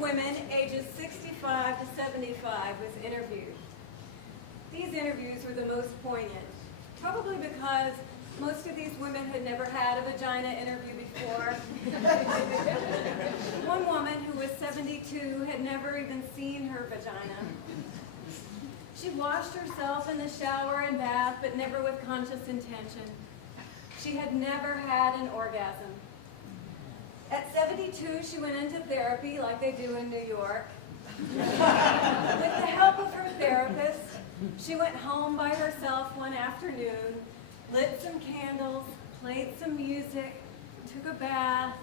women ages 65 to 75 was interviewed. These interviews were the most poignant, probably because most of these women had never had a vagina interview before. One woman who was 72 had never even seen her vagina. She washed herself in the shower and bath, but never with conscious intention. She had never had an orgasm. At 72, she went into therapy like they do in New York. With the help of her therapist, she went home by herself one afternoon, lit some candles, played some music, took a bath,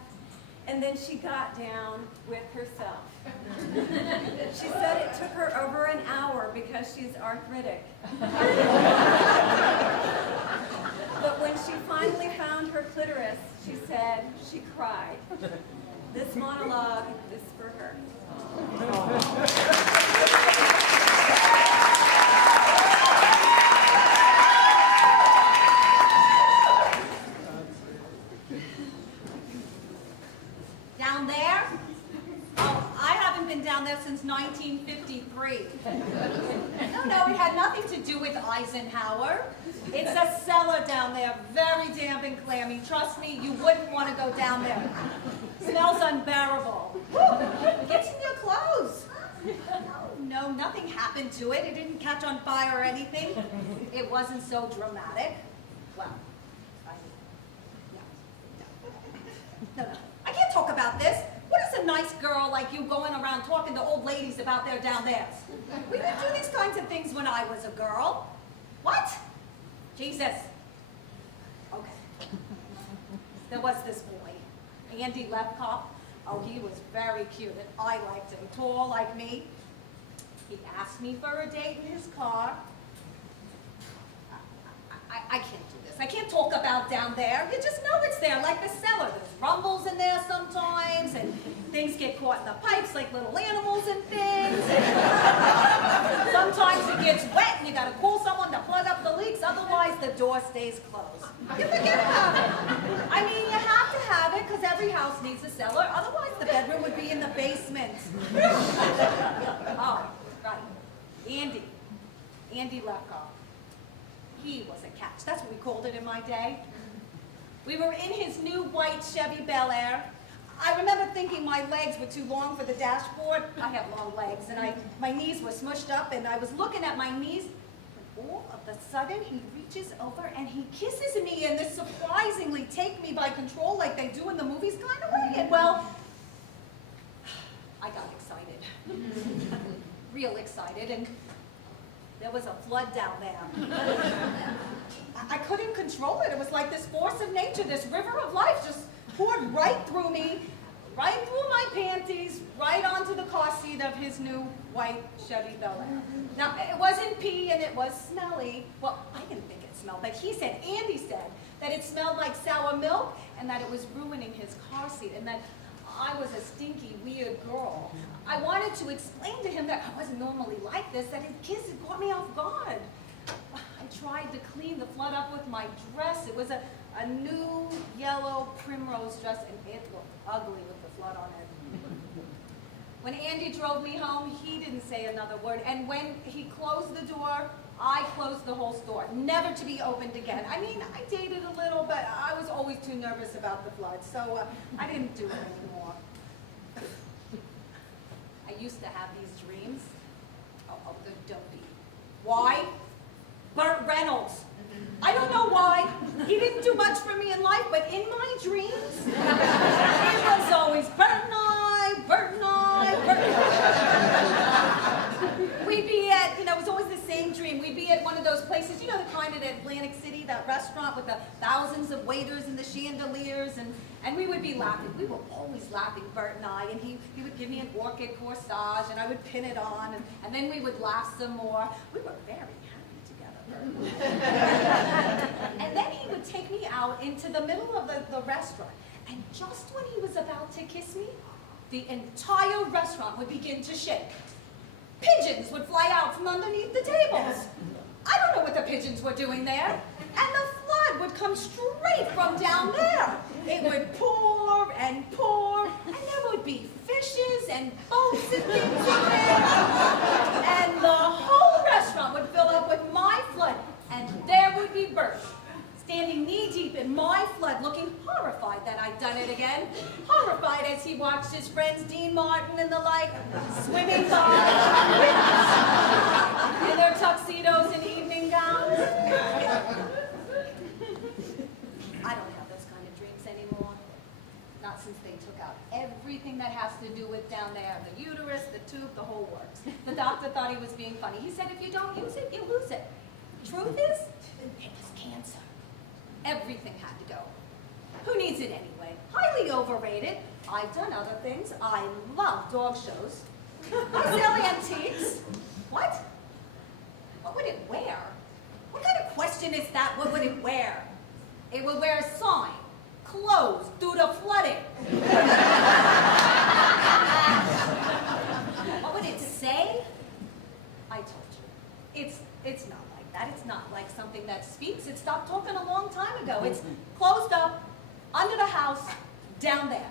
and then she got down with herself. She said it took her over an hour because she's arthritic. But when she finally found her clitoris, she said she cried. This monologue is for her. Down there? Oh, I haven't been down there since 1953. No, it had nothing to do with Eisenhower. It's a cellar down there, very damp and clammy. Trust me, you wouldn't want to go down there. Smells unbearable. Gets in your clothes. No, nothing happened to it. It didn't catch on fire or anything. It wasn't so dramatic. Well, no. I can't talk about this. What is a nice girl like you going around talking to old ladies about their down there? We didn't do these kinds of things when I was a girl. What? Jesus. Okay. There was this boy, Andy Lefkoff. Oh, he was very cute, and I liked him. Tall like me. He asked me for a date in his car. I can't do this. I can't talk about down there. You just know it's there, like the cellar. There's rumbles in there sometimes, and things get caught in the pipes like little animals and things. Sometimes it gets wet, and you got to call someone to plug up the leaks. Otherwise, the door stays closed. You forget about it. I mean, you have to have it because every house needs a cellar. Otherwise, the bedroom would be in the basement. Oh, right. Andy Lefkoff. He was a catch. That's what we called it in my day. We were in his new white Chevy Bel Air. I remember thinking my legs were too long for the dashboard. I have long legs, and my knees were smushed up, and I was looking at my knees, and all of a sudden, he reaches over and he kisses me in this surprisingly take me by control like they do in the movies kind of way. And well, I got excited. Real excited, and there was a flood down there. I couldn't control it. It was like this force of nature, this river of life just poured right through me, right through my panties, right onto the car seat of his new white Chevy Bel Air. Now, it wasn't pee and it was smelly. Well, I didn't think it smelled, but Andy said, that it smelled like sour milk and that it was ruining his car seat and that I was a stinky, weird girl. I wanted to explain to him that I wasn't normally like this, that his kiss had caught me off guard. I tried to clean the flood up with my dress. It was a new yellow primrose dress, and it looked ugly with the flood on it. When Andy drove me home, he didn't say another word, and when he closed the door, I closed the whole store, never to be opened again. I mean, I dated a little, but I was always too nervous about the flood, so I didn't do it anymore. I used to have these dreams. Oh, they're dopey. Why? Burt Reynolds. I don't know why. He didn't do much for me in life, but in my dreams, it was always Burt and I, Burt and I, Burt and I. We'd be at, it was always the same dream. We'd be at one of those places, the kind at Atlantic City, that restaurant with the thousands of waiters and the chandeliers, and we would be laughing. We were always laughing, Burt and I, and he would give me an orchid corsage, and I would pin it on, and then we would laugh some more. We were very happy together. And then he would take me out into the middle of the restaurant, and just when he was about to kiss me, the entire restaurant would begin to shake. Pigeons would fly out from underneath the tables. I don't know what the pigeons were doing there. And the flood would come straight from down there. It would pour and pour, and there would be fishes juice and boats and things in there. And the whole restaurant would fill up with my flood. And there would be Bert, standing knee-deep in my flood, looking horrified that I'd done it again. Horrified as he watched his friends Dean Martin and the like swimming by in their tuxedos and evening gowns. I don't have those kind of dreams anymore. Not since they took out everything that has to do with down there. The uterus, the tube, the whole works. The doctor thought he was being funny. He said if you don't use it, you lose it. Truth is, it was cancer. Everything had to go. Who needs it anyway? Highly overrated. I've done other things. I love dog shows. I sell antiques. What? What would it wear? What kind of question is that? What would it wear? It would wear a sign. Closed due to flooding. What would it say? I told you. It's not like that. It's not like something that speaks. It stopped talking a long time ago. It's closed up, under the house, down there.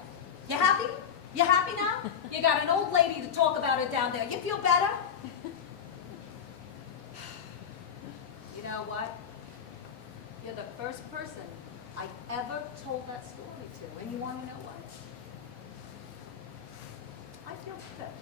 You happy? You happy now? You got an old lady to talk about it down there. You feel better? You know what? You're the first person I ever told that story to. And you want to know what? I feel good.